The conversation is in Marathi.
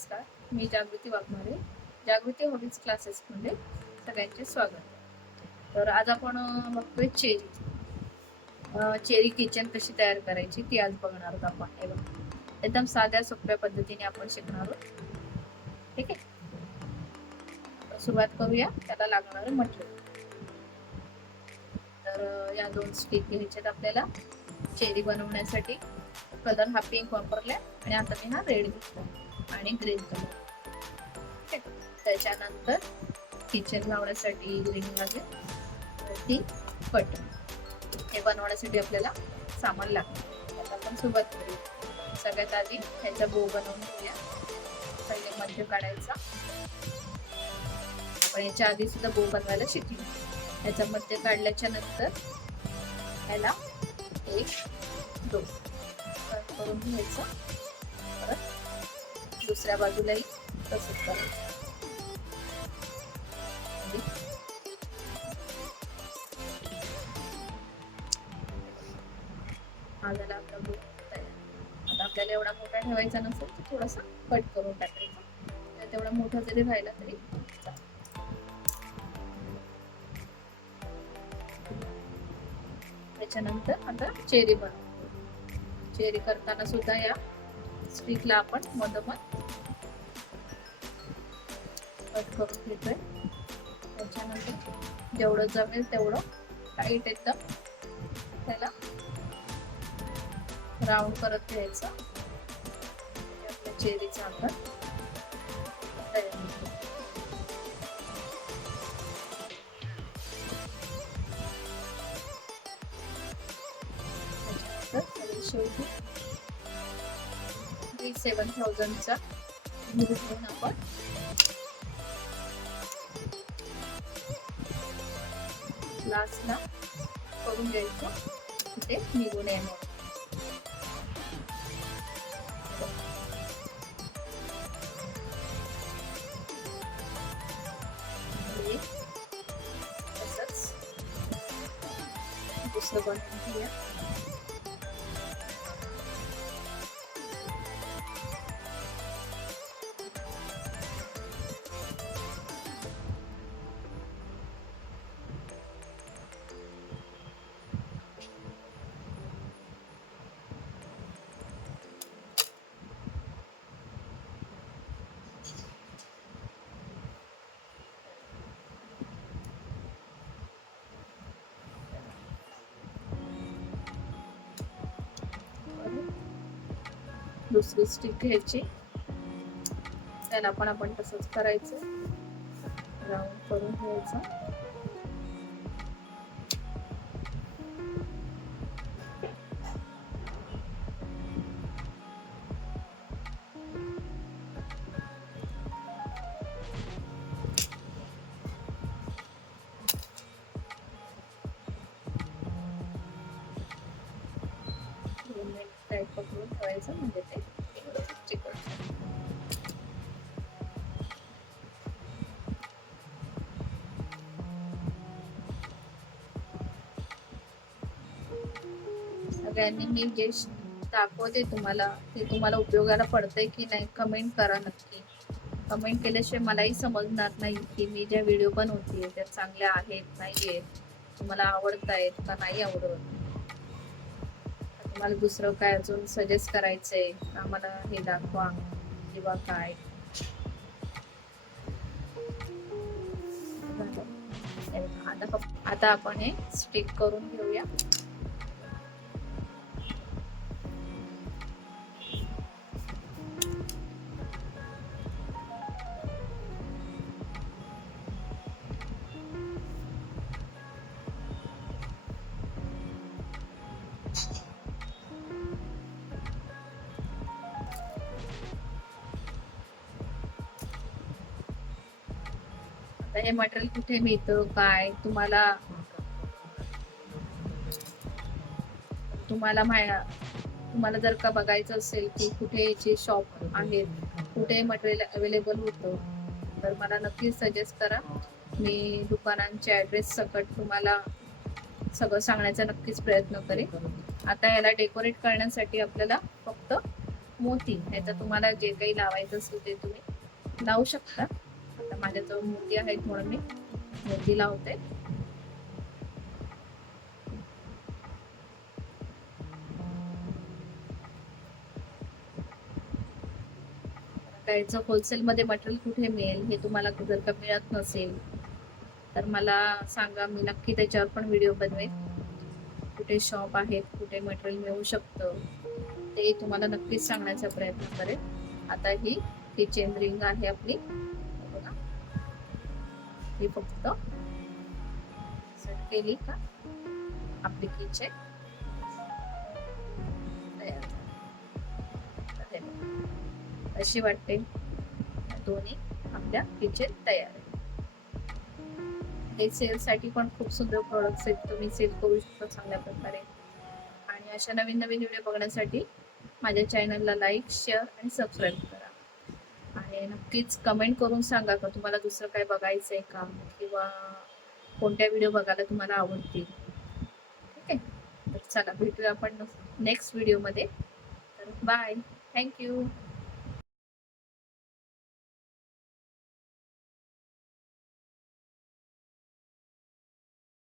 नमस्कार, मी जागृती वाघमारे. जागृती हॉबीज क्लासेसमध्ये सगळ्यांचे स्वागत. तर आज आपण बघतोय चेरी किचन कशी तयार करायची ती आज बघणार आहोत आपण. हे बघा, एकदम साध्या सोप्या पद्धतीने आपण शिकणार आहोत. ठीक आहे, सुरुवात करूया. त्याला लागणारं मटेरियल. तर या 2 स्टिक घ्यायच्यात आपल्याला चेरी बनवण्यासाठी. कलर हा पिंक वापरलाय आणि आता मी हा रेड घेतला आणि ग्रीन कलर. त्याच्यानंतर किचन लावण्यासाठी ग्रीन लागेल, ती बटन. हे बनवण्यासाठी आपल्याला सामान लागतं. आता आपण सुरुवात करूया. सगळ्यात आधी ह्याचा बो बनवून घेऊया. पहिले मध्य काढायचा. आपण याच्या आधी सुद्धा बो बनवायला शिकलो. ह्याचा मध्य काढल्याच्या नंतर ह्याला 1 2 करून घ्यायचं. परत दुसऱ्या बाजूलाही तसंच करायचं. हा झाला आपला बो तयार. आता आपल्याला एवढा मोठा ठेवायचा नसेल तर थोडासा कट करून टाकायचा. तेवढा मोठा जरी राहिला तरी त्याच्यानंतर आता चेरी बनवू. चेरी करताना सुद्धा या स्टिकला आपण मधोमध कट करून घेतोय. त्याच्यानंतर जेवढं जमेल तेवढं टाईट एकदम त्याला राऊंड करत घ्यायचं. आपल्या चेरीचा आकार तयार होतो. त्याच्यानंतर शेवटी 7000चा घेऊन आपण लास्टला करून घ्यायचं ते निघून येणार. तसंच दुसरं बनवून घेऊया. दुसरी स्टिक घ्यायची, त्याला पण आपण तसंच करायचं. राऊंड करून घ्यायचं. टाईट पकडून ठेवायचं म्हणजे ते चिकट. सगळ्यांनी मी जे दाखवते तुम्हाला ते तुम्हाला उपयोगाला पडतंय की नाही कमेंट करा नक्की. कमेंट केल्याशिवाय मलाही समजणार नाही की मी ज्या व्हिडिओ बनवते त्या चांगल्या आहेत नाही आहेत, तुम्हाला आवडत आहेत का नाही आवडत. तुम्हाला दुसरं काय अजून सजेस्ट करायचंय आम्हाला हे दाखवा किंवा काय. आता आपण हे स्टिक करून घेऊया. आता हे मटेरियल कुठे मिळतं काय तुम्हाला जर का बघायचं असेल की कुठे याचे शॉप आहेत, कुठे मटेरियल अवेलेबल होतं, तर मला नक्कीच सजेस्ट करा. मी दुकानांचे ॲड्रेस सकट तुम्हाला सगळं सांगण्याचा नक्कीच प्रयत्न करेन. आता याला डेकोरेट करण्यासाठी आपल्याला फक्त मोती, नाही तर तुम्हाला जे काही लावायचं असेल ते तुम्ही लावू शकता. आता माझ्याजवळ मोती आहेत म्हणून मी मोती लावते. याचं होलसेलमध्ये मटेरियल कुठे मिळेल हे तुम्हाला जर का मिळत नसेल तर मला सांगा, मी नक्की त्याच्यावर पण व्हिडिओ बनवेन. कुठे शॉप आहेत, कुठे मटेरियल मिळू शकतं ते तुम्हाला नक्कीच सांगण्याचा प्रयत्न करेल. आता ही किचन रिंग आहे आपली बघा, ही फक्त सेट केली का आपली किचन तयार झाली. अशी वाटते दोन्ही आपल्या किचन तयार आहे. हे सेल साठी पण खूप सुंदर प्रोडक्ट्स आहेत, तुम्ही सेल करू शकता चांगल्या प्रकारे. आणि अशा नवीन नवीन व्हिडिओ बघण्यासाठी माझ्या चॅनलला लाईक, शेअर आणि सबस्क्राईब करा. आणि नक्कीच कमेंट करून सांगा का तुम्हाला दुसरं काय बघायचं आहे का, किंवा कोणत्या व्हिडिओ बघायला तुम्हाला आवडतील. ठीक आहे, तर चला भेटूया आपण नेक्स्ट व्हिडिओमध्ये. तर बाय, थँक्यू.